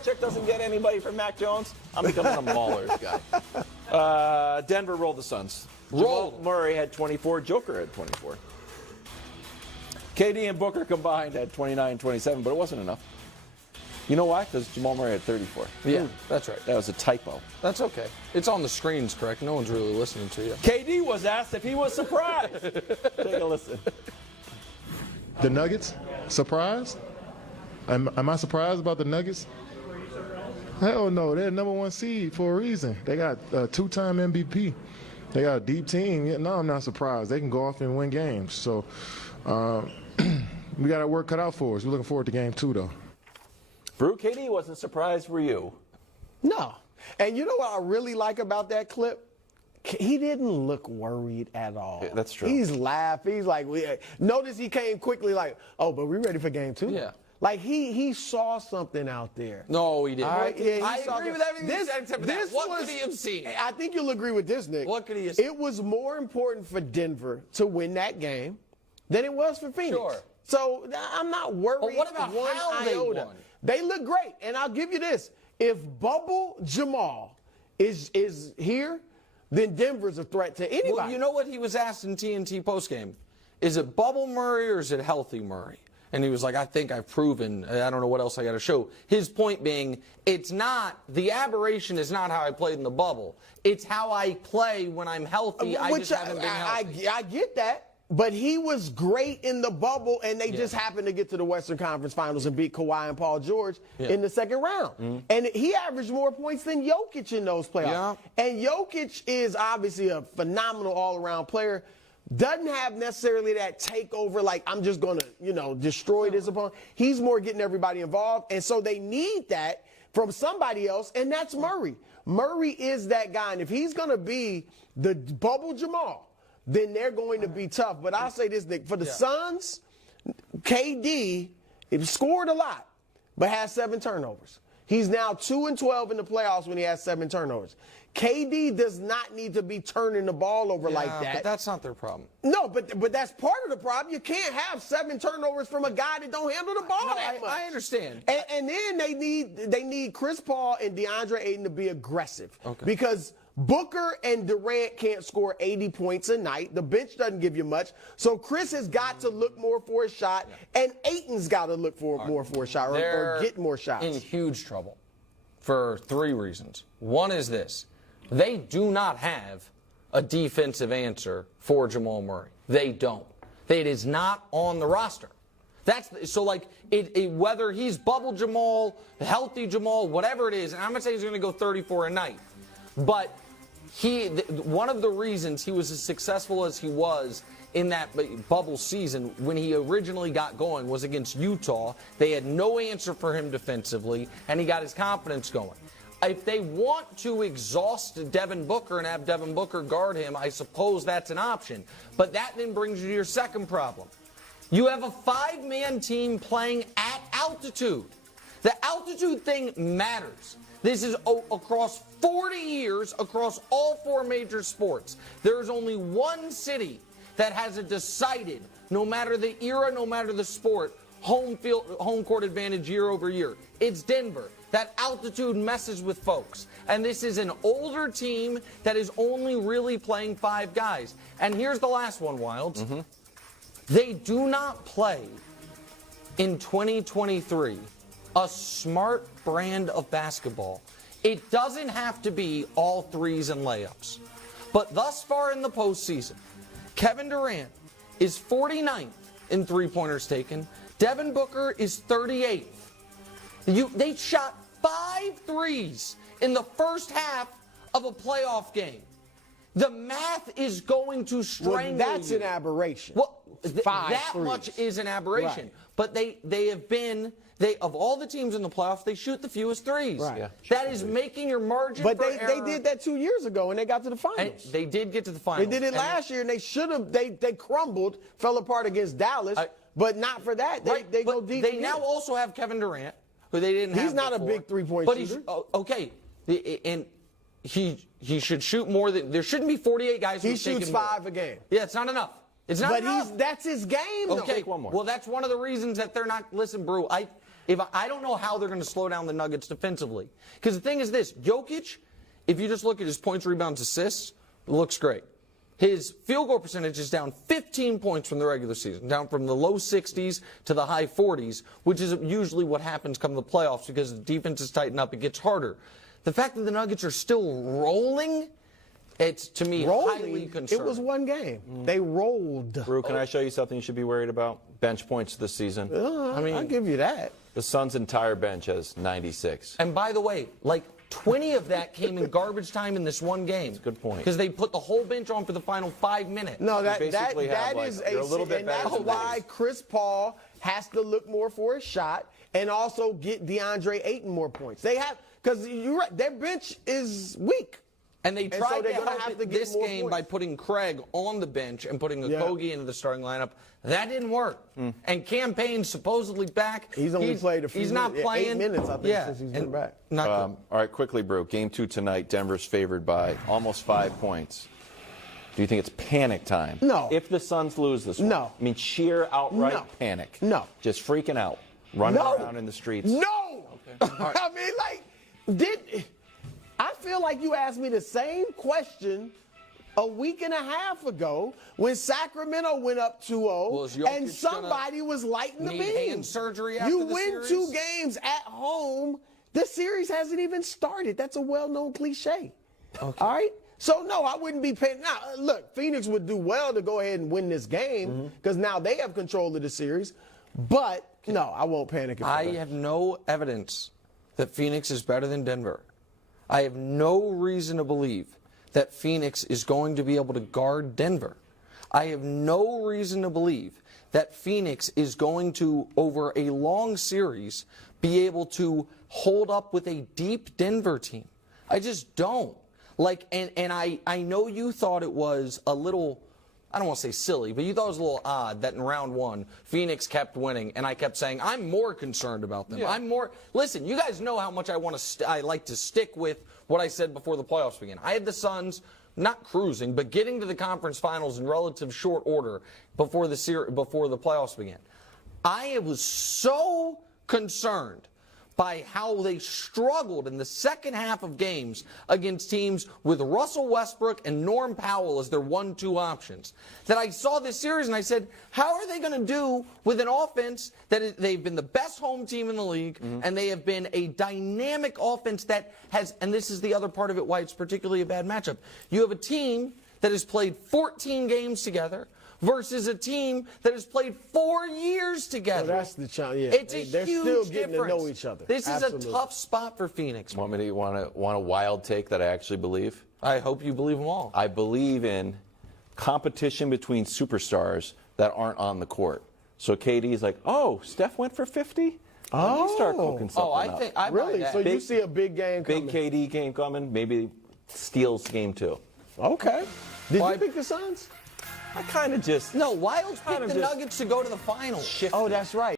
Belichick doesn't get anybody for Mac Jones, I'm becoming a Maulers guy. Denver rolled the Suns. Jamal Murray had 24. Joker had 24. KD and Booker combined had 29 and 27, but it wasn't enough. You know why? Because Jamal Murray had 34. Yeah, that's right. That was a typo. That's okay. It's on the screens, correct? No one's really listening to you. KD was asked if he was surprised. Take a listen. The Nuggets? Surprised? Am I surprised about the Nuggets? Hell no. They're number one seed for a reason. They got a two-time MVP. They got a deep team. Yeah, no, I'm not surprised. They can go off and win games. So we got our work cut out for us. We're looking forward to game 2, though. Brew, KD wasn't surprised, were you? No. And you know what I really like about that clip? He didn't look worried at all. Yeah, that's true. He's laughing. He's like, notice he came quickly like, oh, but we ready for game 2? Yeah. Like he saw something out there. No, he didn't. All right, yeah, I agree with everything you said except for that. What could he have seen? I think you'll agree with this, Nick. What could he have seen? It was more important for Denver to win that game than it was for Phoenix. Sure. So I'm not worried. But what about one how they iota. won? They look great, and I'll give you this: if Bubble Jamal is here, then Denver's a threat to anybody. Well, you know what he was asked in TNT postgame? Is it Bubble Murray or is it healthy Murray? And he was like, I think I've proven. I don't know what else I got to show. His point being, it's not, the aberration is not how I played in the bubble. It's how I play when I'm healthy. I just haven't been healthy. I get that. But he was great in the bubble, and they just happened to get to the Western Conference Finals and beat Kawhi and Paul George in the second round. Mm-hmm. And he averaged more points than Jokic in those playoffs. Yeah. And Jokic is obviously a phenomenal all-around player. Doesn't have necessarily that takeover, like I'm just going to, destroy this opponent. He's more getting everybody involved, and so they need that from somebody else, and that's Murray. Murray is that guy, and if he's going to be the bubble Jamal, then they're going to be tough. But I'll say this, Nick, for the Suns, KD scored a lot, but has 7 turnovers. He's now 2-12 in the playoffs when he has 7 turnovers. KD does not need to be turning the ball over like that. But that's not their problem. No, but that's part of the problem. You can't have 7 turnovers from a guy that don't handle the ball that much. I understand. And then they need Chris Paul and DeAndre Ayton to be aggressive. Okay. Because Booker and Durant can't score 80 points a night. The bench doesn't give you much. So Chris has got to look more for a shot, and Ayton's got to look more for a shot or get more shots. In huge trouble for 3 reasons. One is this. They do not have a defensive answer for Jamal Murray. They don't. It is not on the roster. Whether he's bubble Jamal, healthy Jamal, whatever it is, and I'm not saying he's going to go 34 a night, but one of the reasons he was as successful as he was in that bubble season when he originally got going was against Utah. They had no answer for him defensively, and he got his confidence going. If they want to exhaust Devin Booker and have Devin Booker guard him, I suppose that's an option. But that then brings you to your second problem. You have a 5-man team playing at altitude. The altitude thing matters. This is across 40 years, across all 4 major sports. There is only one city that has a decided, no matter the era, no matter the sport, home court advantage year over year. It's Denver. That altitude messes with folks. And this is an older team that is only really playing 5 guys. And here's the last one, Wilds. Mm-hmm. They do not play in 2023 a smart brand of basketball. It doesn't have to be all threes and layups. But thus far in the postseason, Kevin Durant is 49th in three-pointers taken. Devin Booker is 38th. They shot 5 threes in the first half of a playoff game. The math is going to strangle that's you. An aberration. Well, 5 that threes. much is an aberration. Right. But they have been, of all the teams in the playoffs, they shoot the fewest threes. Right. Yeah. That is making your margin but for they did that 2 years ago, and they got to the finals. And they did get to the finals. They did it last year, and they should have. They crumbled, fell apart against Dallas, but not for that. They go deep. They now also have Kevin Durant, who they didn't have He's not before. a big three-point but shooter. Okay, and he should shoot more than. There shouldn't be 48 guys. He shoots 5 a game. Yeah, it's not enough. It's not enough. But that's his game. Okay, though. One more. Well, that's one of the reasons that they're not. Listen, Brew, I don't know how they're going to slow down the Nuggets defensively. Because the thing is this, Jokic, if you just look at his points, rebounds, assists, looks great. His field goal percentage is down 15 points from the regular season, down from the low 60s to the high 40s, which is usually what happens come the playoffs because the defense is tightened up, it gets harder. The fact that the Nuggets are still rolling, it's, to me, highly concerning. It was one game. They rolled. Brew, can I show you something you should be worried about? Bench points this season. I mean, I'll give you that. The Suns' entire bench has 96. And by the way, like 20 of that came in garbage time in this one game. That's a good point. Because they put the whole bench on for the final 5 minutes. No, that is you're a little bit and better that's than why these. Chris Paul has to look more for a shot and also get DeAndre Ayton more points. They have, because you're right, their bench is weak. And they tried so they're to gonna help have it to get this more game points. by putting Craig on the bench and putting Okogie into the starting lineup. That didn't work. And Cam Payne's supposedly back. He's only played a few He's not minutes, playing. 8 minutes, I think, since he's been back. Not good. All right, quickly, Brew. Game 2 tonight. Denver's favored by almost 5 points. Do you think it's panic time? No. If the Suns lose this one? No. I mean, sheer outright No. panic. No. Just freaking out, running No. around in the streets. No! I mean, like, I feel like you asked me the same question a week and a half ago when Sacramento went up 2-0 is Jokic and somebody was lighting the need beam. hand surgery after you the win series? 2 games at home. The series hasn't even started. That's a well-known cliche. Okay. All right? So, no, I wouldn't be paying. Now, look, Phoenix would do well to go ahead and win this game because now they have control of the series. But, no, I won't panic. I have no evidence that Phoenix is better than Denver. I have no reason to believe that Phoenix is going to be able to guard Denver. I have no reason to believe that Phoenix is going to, over a long series, be able to hold up with a deep Denver team. I just don't. Like, and I know you thought it was a little, I don't want to say silly, but you thought it was a little odd that in round 1, Phoenix kept winning, and I kept saying, I'm more concerned about them. Yeah. I'm more, listen, you guys know how much I like to stick with what I said before the playoffs began. I had the Suns not cruising, but getting to the conference finals in relative short order before the playoffs began. I was so concerned by how they struggled in the second half of games against teams with Russell Westbrook and Norm Powell as their 1-2 options, that I saw this series and I said, how are they going to do with an offense that they've been the best home team in the league, and they have been a dynamic offense that has, and this is the other part of it why it's particularly a bad matchup, you have a team that has played 14 games together versus a team that has played 4 years together. Well, that's the challenge. Yeah. It's a They're huge still getting difference. to know each other. This Absolutely. is a tough spot for Phoenix. Want a wild take that I actually believe? I hope you believe them all. I believe in competition between superstars that aren't on the court. So KD's like, oh, Steph went for 50? Let me start cooking something up. I buy Really? that. So you see a big game coming? Big KD game coming, maybe steals game 2. Okay. Did you pick the Suns? I kind of just... No, Wilds picked Kind of the just Nuggets to go to the finals. Oh, that's right.